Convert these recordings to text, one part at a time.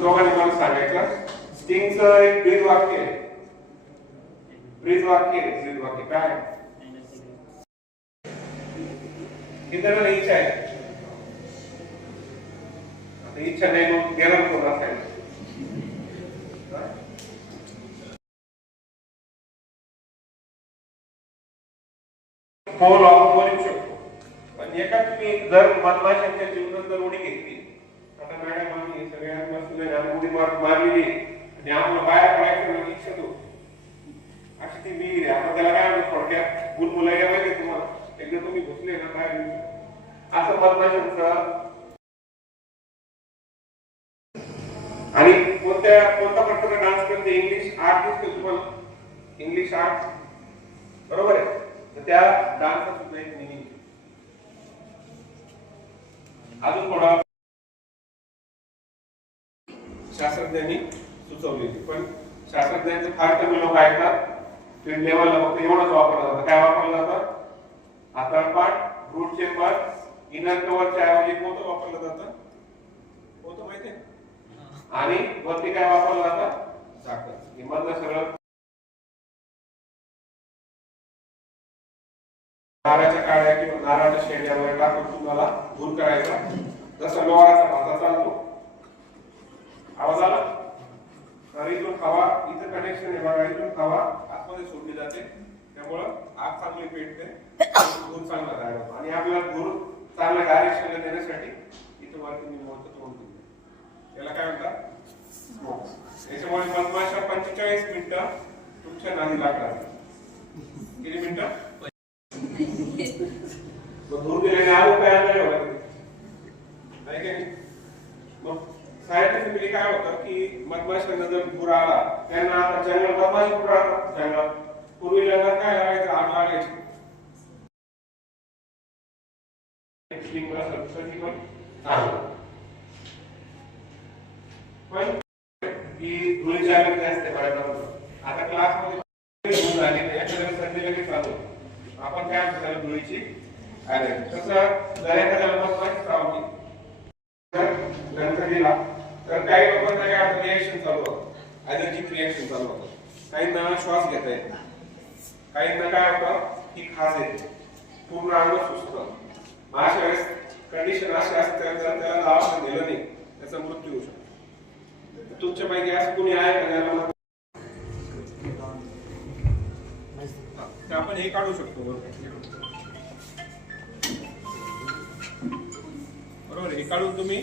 दोघांनी मला सांगायचं स्टिंगचं एक ब्रीज वाक्य आहे. ब्रीज वाक्य काय इतर इच्छा आहे. आता इच्छा नाही मग गेला कोण असायला. फोन ऑफर येऊ शकतो. पण एका तुम्ही जर मधमाशांच्या जीवनात जर उडी घेतली, आता मॅडम आम्ही सगळ्यांना सुद्धा उडी मारलेली आणि आम्हाला बाहेर पडायचं इच्छा होतो अशी ती विहीर आहे. आपण त्याला काय म्हणतो थोडक्यात बुलबुलायला माहिती तुम्हाला. एकदा तुम्ही घुसले ना बाहेर येऊ शकतो असं मधमाशांचं. आणि कोणता प्रकारचा डान्स करते इंग्लिश आर्ट दिसतो तुम्हाला. इंग्लिश आर्ट बरोबर आहे. तर त्या डान्सचा सुद्धा एक मिनिंग अजून थोडा शास्त्रज्ञांनी सुचवलेली. पण शास्त्रज्ञांचे फार कमी लोक ऐकतात. फील्ड लेवलला फक्त एवढंच वापरलं जातं. काय वापरलं जातं? हाताळपाट, रूट चेंबर, इनर कव्हरच्या ऐवजी कोणतं वापरलं जातं? कोणतं माहितीये? आणि वरती काय वापरलं जातं? झाकण. हे मधलं सगळं नारळाच्या काड्या किंवा नारळाच्या शेंड्या वगैरे टाकून तुम्हाला दूर करायचा. जसं लोहाराचा भाता चालतो. आवाज आला? तर इथून हवा, इथं कनेक्शन आहे बघा, इथून हवा आतमध्ये सोडली जाते. त्यामुळं आग चांगली पेटते, धूर चांगला तयार होतो. आणि आपल्याला धूर चांगल्या डायरेक्शनला देण्यासाठी इथं वरती निवडतो तोंड दिलं. याला काय म्हणतात? स्मोक. त्याच्यामुळे मधमाशा 45 मिनिटं तुमच्या नादी लागतात. किती मिनिटं? धूर दिल्याने आग तयार नाही होत नाही काय. मग सायंटिफिकली काय होतं की मधमाशांना जर धूर आला, त्यांना आता जंगल मधमाशी कुठं राहतात? जंगलात. पूर्वी जंगलात काय लागायचं? आग लागायची. पण ही धुळीची आग असते बऱ्याच. आता क्लासमध्ये धूळ झाली नाही एखाद्याला संधी लगेच चालू. आपण काय म्हणतो धुळीची आग. तसं जर एखाद्याला मधमाशी चावली गणपतीला तर काही लोकांना काय होतं? रिएक्शन चालू होतं. ॲलर्जिक रिएक्शन चालू होतं. काहींना श्वास घेता येत नाही. काहींना काय होतं की खाज येते, पूर्ण अंग सुचतं. अशा वेळेस कंडिशन अशी असते त्याला दवाखान्यात नेलं नाही त्याचा मृत्यू होऊ शकतो. तुमच्यापैकी असं कुणी आहे का ज्याला आपण हे काढू शकतो? बरोबर. हे काढून तुम्ही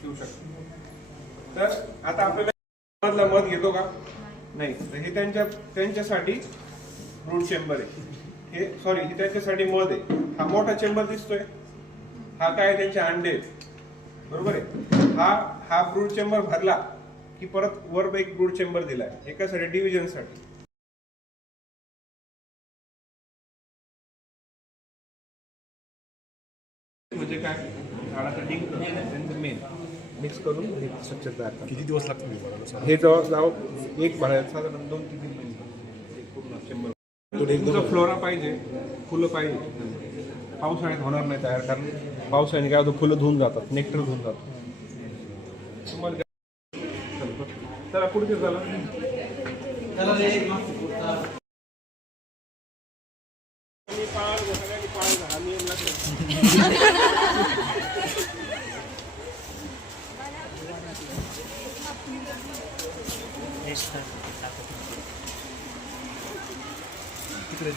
ठेवू शकता. तर आता आपल्याला मधला मध घेतो का? नाही. तर हे त्यांच्यासाठी रूट चेंबर आहे. हे त्यांच्यासाठी मध आहे. हा मोठा चेंबर दिसतोय, हा काय त्यांचे अंडे आहेत. बरोबर आहे. हा ब्रूड चेंबर भरला की परत वर एक ब्रूड चेंबर दिलाय एकासाठी डिव्हिजन साठी. म्हणजे काय? झाडाचं डिंक त्यांचं मेन मिक्स करून हे स्ट्रक्चर तयार करतात. किती दिवस लागतात हे? जवळ एक साधारण 2-3 महिने पूर्ण चेंबर. तुमचं फ्लोरा पाहिजे, फुलं पाहिजे. पावसाळ्यात होणार नाही तयार, कारण पावसाळ्याने काय होतं फुलं धुवून जातात, नेक्टर धुवून जातात. तुम्हाला चला पुढचे झालं. तिकडे